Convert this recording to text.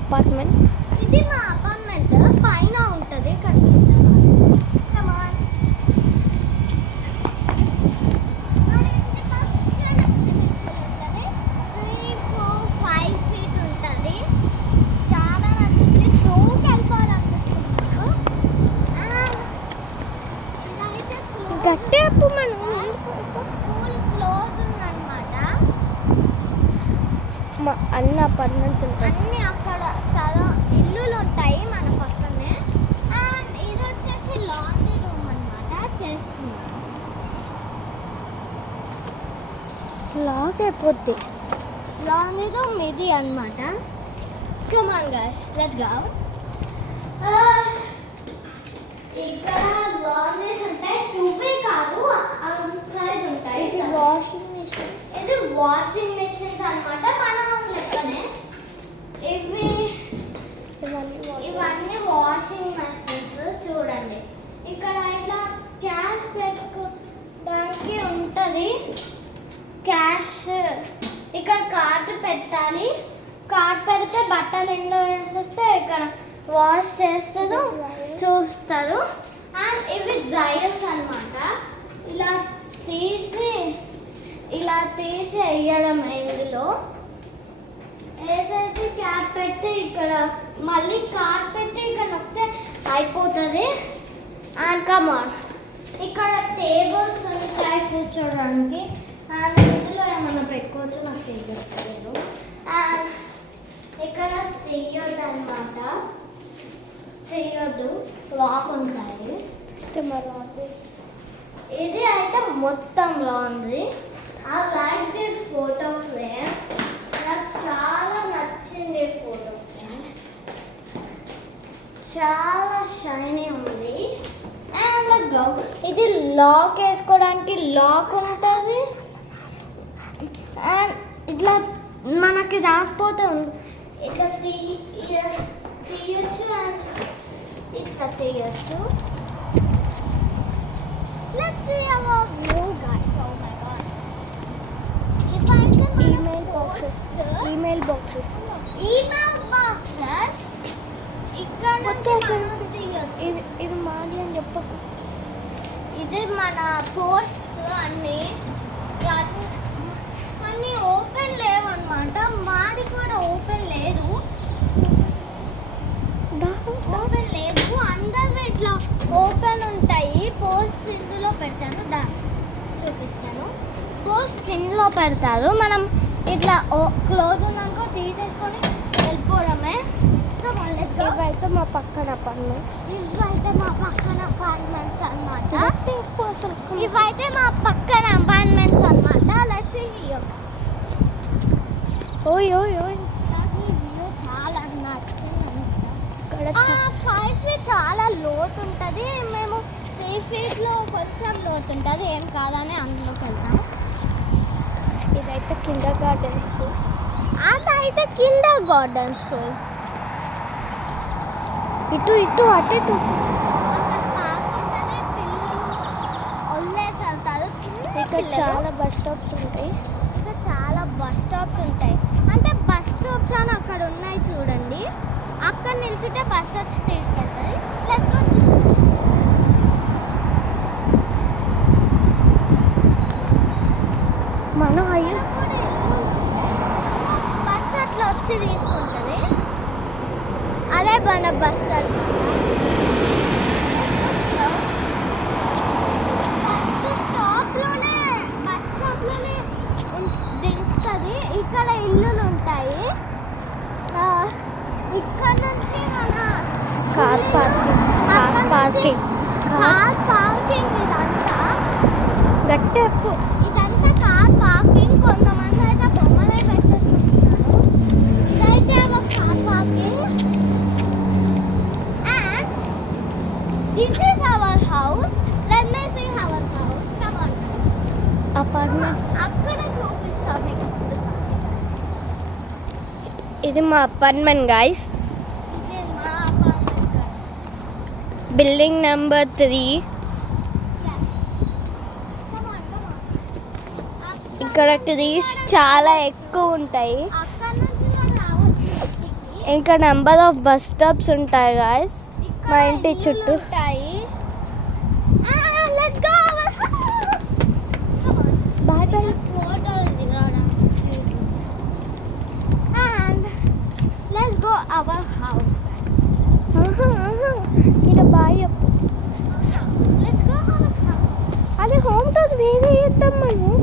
Apartment. ఇది మా apartment పైన ఉంటుంది. గట్టి అప్పు మనం స్కూల్ క్లోజ్ ఉందన్నమాట. అన్ని అపార్ట్మెంట్స్ ఉంటాయి. అన్ని అక్కడ స్థలం ఇల్లులు ఉంటాయి మన పక్కనే. అండ్ ఇది వచ్చేసి లాండ్రీ రూమ్ అన్నమాట. చేస్తున్నాం లాక్ అయిపోద్ది. లాండ్రీ రూమ్ ఇది అన్నమాట. Come on guys let's go. ఇక్కడ లాండ్రీస్ ఉంటాయి. టూవే కాదు అవుట్సైడ్ ఉంటాయి. Washing machine. ఇది వాషింగ్ మెషిన్స్ అన్నమాట. మనం లెక్కనే ఇవన్నీ వాషింగ్ మెషిన్స్. చూడండి ఇక్కడ ఇట్లా క్యాష్ పెట్టుకోవడానికి ఉంటుంది. క్యాష్ ఇక్కడ కార్డు పెట్టాలి. కార్డు పెడితే బట్టలు ఎండో వేసేస్తే ఇక్కడ వాష్ చేస్తారు, చూస్తారు. అండ్ ఇవి జైల్స్ అన్నమాట. ఇలా తీసి వేయడం ఇందులో వేసేసి క్యాప్ పెట్టి ఇక్కడ మళ్ళీ కార్డ్ పెట్టి ఇక్కడ నొక్కితే అయిపోతుంది. అండ్ కమాన్ ఇక్కడ టేబుల్స్ ఉంటాయి కూర్చోడానికి. అండ్ ఇందులో ఏమన్నా పెట్టుకోవచ్చు, నాకు తెలియదు. అండ్ ఇక్కడ తీయొద్దు, లాక్ ఉంటాయి. ఇది అయితే మొత్తం laundry. I like this photo frame. నాకు చాలా నచ్చింది ఫోటో ఫ్రేమ్. చాలా షైనీ ఉంది. And let's go. ఇది లాక్ వేసుకోవడానికి లాక్ ఉంటుంది. అండ్ ఇట్లా మనకి రాకపోతే ఇట్లా తీయచ్చు. అండ్ ఇట్లా తీయచ్చు. Let's see our view, guys. Oh my god. Email boxes. ఇక్కడ నుంచి మనం తీయొచ్చు. ఇది మాది అని చెప్ప. ఇది మన పోస్ట్ అన్నీ ఓపెన్ లేవన్నమాట. మాది కూడా ఓపెన్ లేదు. అందరూ ఇట్లా ఓపెన్ ఉంటాయి. పోస్ట్ ఇందులో పెడతాను, చూపిస్తాను. పోస్ట్ ఇందులో పెడతారు. మనం ఇట్లా క్లోజ్ ఉన్నాక తీసేసుకొని వెళ్ళిపోవడమే. ఇవైతే మా పక్కన అపార్ట్మెంట్స్. ఇవైతే మా పక్కన అపార్ట్మెంట్స్ అన్నమాట. ఇవైతే మా పక్కన అపార్ట్మెంట్స్ అన్నమాట. Let's see here. ఓయ్ ఓయ్ ఓయ్, నాకు ఈ వ్యూ చాలా నచ్చింది. ఇక్కడ 5 feet చాలా లోతు ఉంటుంది. మేము 3 feetలో కొంచెం లోతు ఉంటుంది. ఏం కాదని అందులోకి వెళ్తాం. ఇదైతే కిండర్ గార్డెన్ స్కూల్. అదైతే కిండర్ గార్డెన్ స్కూల్. ఇటు అటు ఇటు అక్కడ పార్క్ ఉంటుంది. పిల్లలు వదిలేసి వెళ్తారు. ఇక్కడ చాలా బస్ స్టాప్స్ ఉంటాయి. ఇక్కడ చాలా బస్ స్టాప్స్ ఉంటాయి. అంటే బస్ స్టాప్స్ అని అక్కడ ఉన్నాయి చూడండి. అక్కడ నిల్చుంటే బస్ వచ్చి తీసుకెళ్తుంది. మనం బస్ అట్లా వచ్చి తీసుకుంటుంది. అదే మన బస్ స్టాప్లోనే దించుతుంది. ఇక్కడ ఇల్లులు ఉంటాయి. ఇక్కడ నుంచి మన కార్ పార్కింగ్. ఇదంతా గట్టి అప్పు. ఇదంతా కార్ పార్కింగ్. కొంతమంది అయితే బొమ్మలే పెట్టేసుకుంటున్నారు. ఇదైతే ఒక car parking. And this is our house. Let me see our house. Come on. Apartment అక్కడ చూపిస్తాం మీకు. ఇది మా అపార్ట్మెంట్ గైస్. ఇది మా అపార్ట్మెంట్. Building number 3. ఇక్కడ ట్రీస్ చాలా ఎక్కువ ఉంటాయి. అక్కడ నుంచి మనం రావచ్చు ఇంటికి. ఇంకా నెంబర్ ఆఫ్ బస్ స్టాప్స్ ఉంటాయి గాయస్ మా ఇంటి చుట్టూ. ఉంటాయి. Let's go bye bye. ఫోటోలు దిగడం and let's go our house. ఇక్కడ బాయ్ చెప్పు. Let's go our house. అదే హోమ్ టూర్స్ వేరే చేద్దాం మనం.